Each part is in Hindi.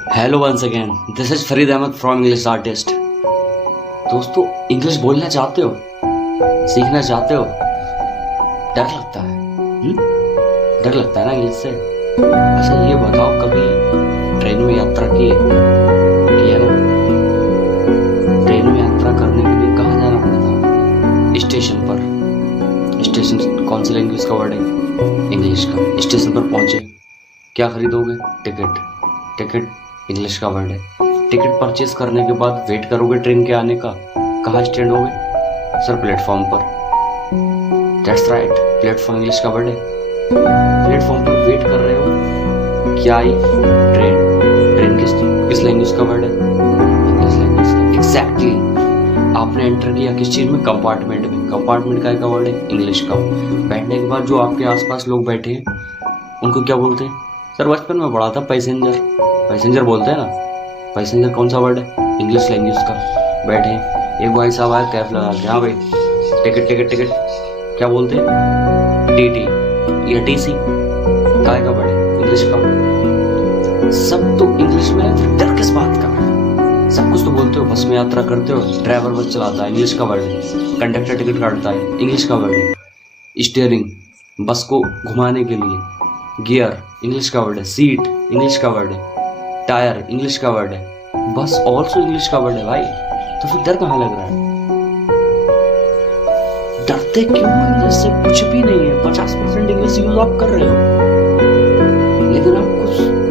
Hello once again, this is Farid Ahmed from English artist. दोस्तों, इंग्लिश बोलना चाहते हो, सीखना चाहते हो, डर लगता है। डर लगता है ना इंग्लिश से। अच्छा ये बताओ, कभी ट्रेन में यात्रा की है ना? ट्रेन में यात्रा करने के लिए कहाँ जाना पड़ता? स्टेशन पर। स्टेशन कौन सी लैंग्वेज का वर्ड है? इंग्लिश का। स्टेशन पर पहुंचे, क्या खरीदोगे? टिकट। टिकट इंग्लिश का वर्ड है। टिकट परचेज करने के बाद वेट करोगे ट्रेन के आने का। कहाँ स्टैंड होगे? सर प्लेटफॉर्म पर। दैट्स राइट, प्लेटफॉर्म इंग्लिश का वर्ड है। प्लेटफॉर्म पर वेट कर रहे हो, क्या आई? ट्रेन। ट्रेन किस लैंग्वेज का वर्ड है? इंग्लिश लैंग्वेज का। एग्जैक्टली। आपने एंटर किया किस चीज में? कंपार्टमेंट में। कंपार्टमेंट का वर्ड है? इंग्लिश का। बैठने के बाद जो आपके आसपास लोग बैठे हैं उनको क्या बोलते हैं? सर बचपन में पढ़ा था, पैसेंजर। पैसेंजर बोलते हैं ना। पैसेंजर कौन सा वर्ड है? इंग्लिश लैंग्वेज का। बैठे, एक भाई साहब आया कैफ लगा के, हाँ भाई टिकट टिकट टिकट, क्या बोलते हैं? टीटी या टीसी। काय का वर्ड है? इंग्लिश का। सब तो इंग्लिश में है, फिर डर किस बात का? सब कुछ तो बोलते हो। बस में यात्रा करते हो, ड्राइवर बस चलाता है, इंग्लिश का वर्ड है। कंडक्टर टिकट काटता है, इंग्लिश का वर्ड है। स्टीयरिंग, बस को घुमाने के लिए। गियर इंग्लिश का वर्ड है। सीट इंग्लिश का वर्ड है। टायर इंग्लिश का वर्ड है। बस ऑल्सो इंग्लिश का वर्ड है भाई। तो फिर डर कहाँ लग रहा है? डरते क्यों? इंग्लिश से कुछ भी नहीं है। 50% इंग्लिश यूज आप कर रहे हो, लेकिन आपको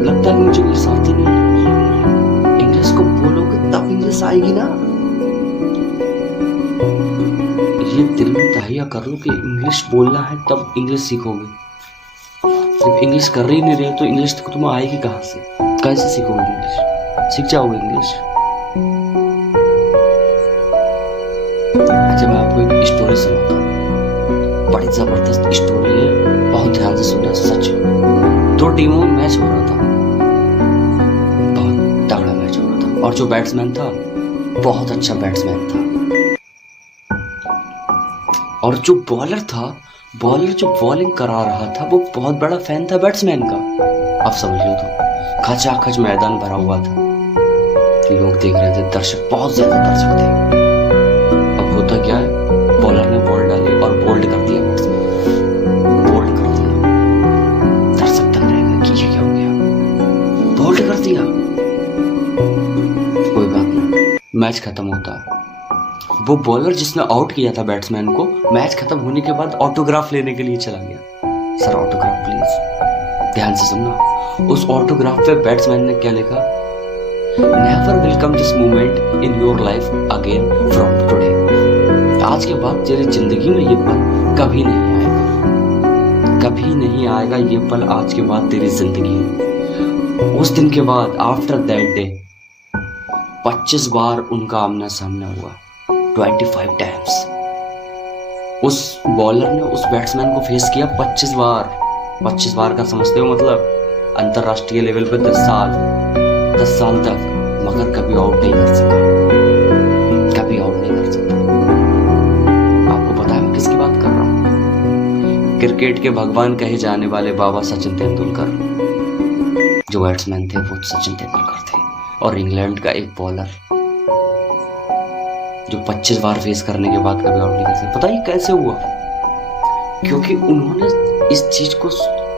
लगता है कि मुझे इंग्लिश आती नहीं। इंग्लिश को बोलोगे तब इंग्लिश आएगी ना। ये दिल में तहिया कर लो कि इंग्लिश बोलना है तब इंग्लिश सीखोगे। जब इंग्लिश कर ही नहीं रहे तो इंग्लिश तो तुम्हें आएगी कहाँ से? कैसे सीखोगे इंग्लिश? सीख जाओगे इंग्लिश। अच्छा मैं आपको एक स्टोरी सुनाता हूँ, बड़ी जबरदस्त स्टोरी है, बहुत ध्यान से सुनना। सच, 2 टीमों में मैच हो रहा था, बहुत तगड़ा मैच हो रहा था, और जो बैट्समैन था बहुत अच्छा बैट्समैन था, और जो बॉलर था, बॉलर जो बॉलिंग करा रहा था वो बहुत बड़ा फैन था बैट्समैन का। अब समझ लो, तो खचाखच मैदान भरा हुआ था, लोग देख रहे थे, दर्शक बहुत ज्यादा दर्शक थे। अब होता क्या है, बॉलर ने बॉल डाली और बोल्ड कर दिया बैट्समैन, बोल्ड कर दिया। दर्शक तक रह गए कि ये क्या हो गया, बोल्ड कर दिया। कोई बात नहीं, मैच खत्म होता है। वो बॉलर जिसने आउट किया था बैट्समैन को, मैच खत्म होने के बाद ऑटोग्राफ लेने के लिए चला गया। Sir autograph please. ध्यान से सुनना, उस ऑटोग्राफ पे बैट्समैन ने क्या लिखा? Never will come this moment in your life again from today. आज के बाद तेरी जिंदगी में ये पल कभी नहीं आएगा, कभी नहीं आएगा ये पल आज के बाद तेरी जिंदगी में। उस दिन के बाद आफ्टर दैट डे 25 बार उनका आमना सामना हुआ, 25 टाइम्स। उस बॉलर ने उस बैट्समैन को फेस किया 25 बार। 25 बार का समझते हो मतलब? अंतरराष्ट्रीय लेवल पे 10 साल तक, मगर कभी आउट नहीं कर सका, कभी आउट नहीं कर सकता। आपको पता है मैं किसकी बात कर रहा हूँ? क्रिकेट के भगवान कहे जाने वाले बाबा सचिन तेंदुलकर। जो बैट्समैन थे वो सचिन तेंदुलकर थे, और इंग्लैंड का एक बॉलर जो 25 बार फेस करने के बाद कभी आउट नहीं कर सकता। पता ही कैसे हुआ? क्योंकि उन्होंने इस चीज को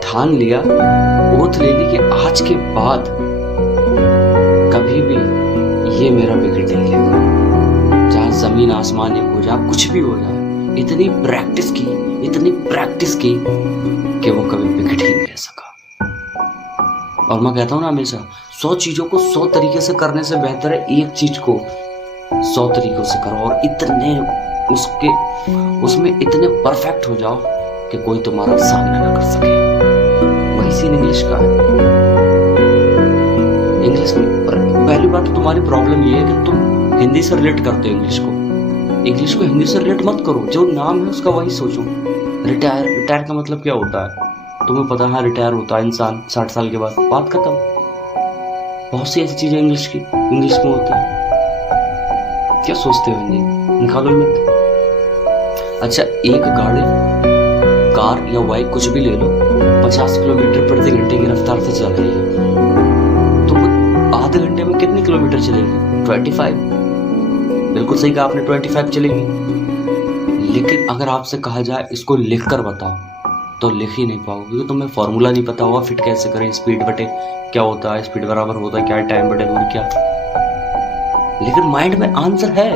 ठान लिया, ओथ ले ली कि आज के बाद कभी भी ये मेरा विकेट नहीं लेगा, चाहे जमीन आसमान एक हो जाए, कुछ भी हो जाए। इतनी प्रैक्टिस की कि वो कभी विकेट ही नहीं ले सका। और मैं कहता हूं ना, हमेशा 100 चीजों को 100 तरीके से करने से बेहतर है एक चीज को 100 तरीकों से करो, और इतने उसमें इतने परफेक्ट हो जाओ कि कोई तुम्हारा सामना ना कर सके। वही सीन इंग्लिश का है। इंग्लिश में पहली बात तो तुम्हारी प्रॉब्लम ये है कि तुम हिंदी से रिलेट करते हो इंग्लिश को। इंग्लिश को हिंदी से रिलेट मत करो, जो नाम है उसका वही सोचो। रिटायर का मतलब क्या होता है तुम्हें पता है? रिटायर होता है इंसान 60 साल के बाद, बात खत्म। बहुत सी ऐसी चीजें इंग्लिश में होती है। क्या सोचते हो हिंदी? निकालो मित। अच्छा, एक गाड़ी, कार या बाइक कुछ भी ले लो, 50 किलोमीटर प्रति घंटे की रफ्तार से चल रही है, तो वो आधे घंटे में कितने किलोमीटर चलेगी? 25। बिल्कुल सही कहा आपने, 25 चलेगी। लेकिन अगर आपसे कहा जाए इसको लिख कर बताओ तो लिख ही नहीं पाओगे, क्योंकि तुम्हें फॉर्मूला नहीं पता होगा फिट कैसे करें, स्पीड बटे क्या होता है, स्पीड बराबर होता है क्या, टाइम बटे दूरी क्या। लेकिन माइंड में आंसर है,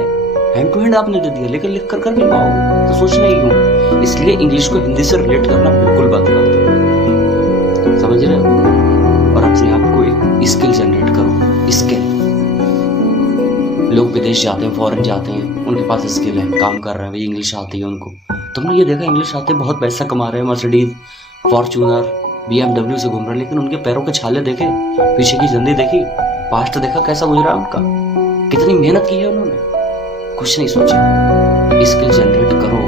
हैंड टू हैंड आपने दे दिया, लेकिन लिख कर नहीं पाओगे तो सोचना ही क्यों। इसलिए इंग्लिश को हिंदी से रिलेट करना बिल्कुल बंद कर दो, समझ रहे हो? और अपने आप को एक स्किल जनरेट करो। स्किल, लोग विदेश जाते हैं, फॉरेन जाते हैं, उनके पास स्किल है, काम कर रहे हैं, वही इंग्लिश आती है उनको। तुमने ये देखा इंग्लिश आते बहुत पैसा कमा रहे हैं, मर्सिडीज, फॉर्च्यूनर, BMW से घूम रहे हैं, लेकिन उनके पैरों के छाले देखे, पीछे की जिंदगी देखी, पास्ट देखा कैसा गुजरा उनका, कितनी मेहनत की है उन्होंने, कुछ नहीं सोचा। स्किल जनरेट करो।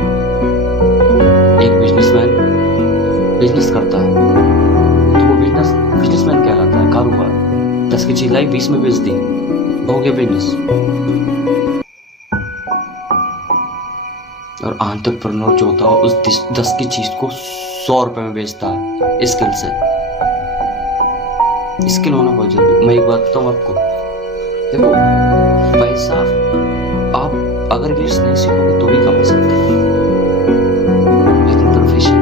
एक बिजनेसमैन बिजनेस करता है तो वो बिजनेसमैन कहलाता है, कारोबार। 10 की चीज लाई 20 में बेच दी, हो गया बिजनेस। और एंटरप्रेन्योर जो होता है उस 10 की चीज को 100 रुपए में बेचता है स्किल से। स्किल होना बहुत जरूरी। मैं एक बात बताऊं आपको, देखो पैसा आप अगर इंग्लिश नहीं सीखोगे तो भी कमा सकते हो, लेकिन प्रोफेशन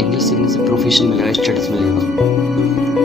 इंग्लिश सीखने से प्रोफेशन मिलेगा, स्टेटस मिलेगा।